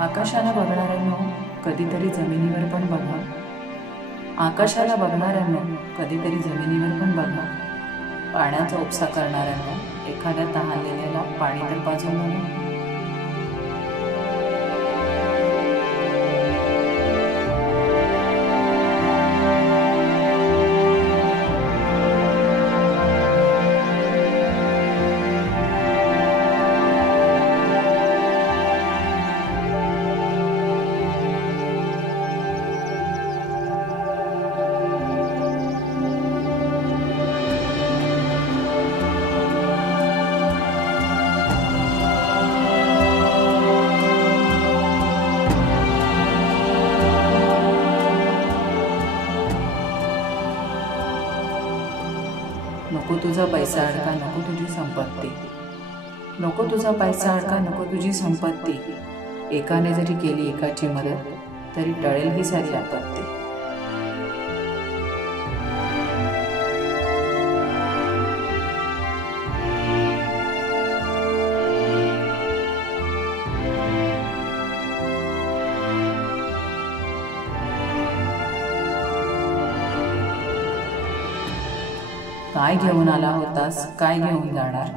आकाशाला बघणाऱ्यांनो कधीतरी जमिनीवर पण बघा. आकाशाला बघणाऱ्यांनो कधीतरी जमिनीवर पण बघा. पाण्याचा उपसा करणाऱ्यांनो एखाद्या तहानलेल्याला पाणी तर पाजून बघा. नको तुझा पैसा अडका, नको तुझी संपत्ती. नको तुझा पैसा अडका, नको तुझी संपत्ती. एकाने जरी केली एकाची मदत तरी टळेल ही सारी आपत्ती. काय घेऊन आला होतास, काय घेऊन जाणार?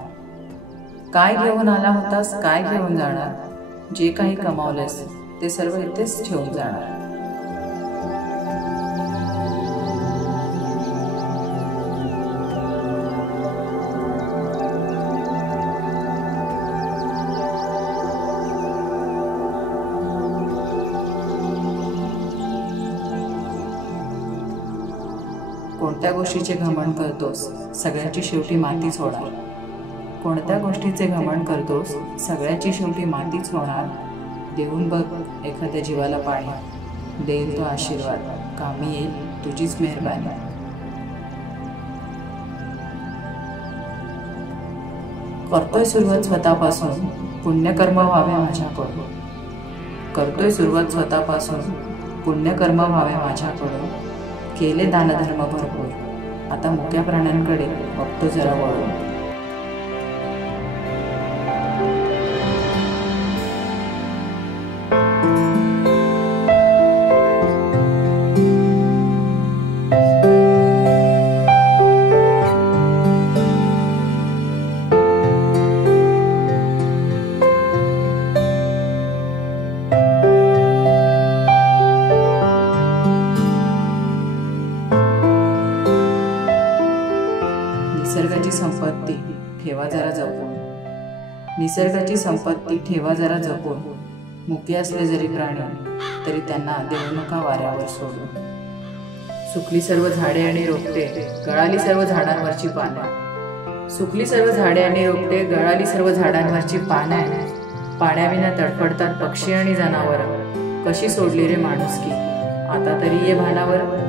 काय घेऊन आला होतास, काय घेऊन जाणार? जे काही कमावलेस ते सर्व इथेच ठेवून जाणार. कोणत्या गोष्टीचे घमंड करतोस, सगळ्याची शेवटी मातीच होणार. कोणत्या गोष्टीचे घमंड करतोस, सगळ्याची शेवटी मातीच होणार. देऊन बघ एखाद्या जीवाला पाणी, देईल तो आशीर्वाद, कामी येईल तुझीच मेहरबानी. करतोय सुरुवात स्वतःपासून, पुण्यकर्म व्हावे माझ्याकडून. करतोय सुरुवात स्वतःपासून, पुण्यकर्म व्हावे माझ्याकडून. केले दानधर्म भरपूर, आता मुक्या प्राण्यांकडे बघतो जरा वळून. निसर्गाची संपत्ती ठेवा जरा जपून. निसर्गाची संपत्ती ठेवा जरा जपून. मुके असले जरी प्राणी तरी त्यांना देऊ नका वाऱ्यावर सोडून. सुकली सर्व झाडे आणि रोपटे, गळाली सर्व झाडांवरची पानं. सुकली सर्व झाडे आणि रोपटे, गळाली सर्व झाडांवरची पानं. पाण्याविना तडफडतात पक्षी आणि जनावर. कशी सोडली रे माणुसकी, आता तरी ये भानावर.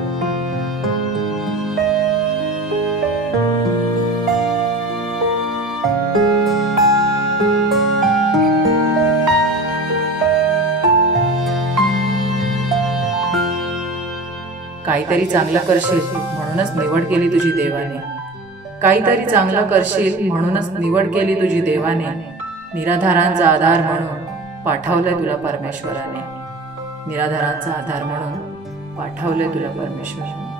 काहीतरी चांगलं करशील म्हणूनच निवड केली तुझी देवाने. काहीतरी चांगलं करशील म्हणूनच निवड केली तुझी देवाने. निराधारांचा आधार म्हणून पाठवलंय तुला परमेश्वराने. निराधारांचा आधार म्हणून पाठवलंय तुला परमेश्वराने.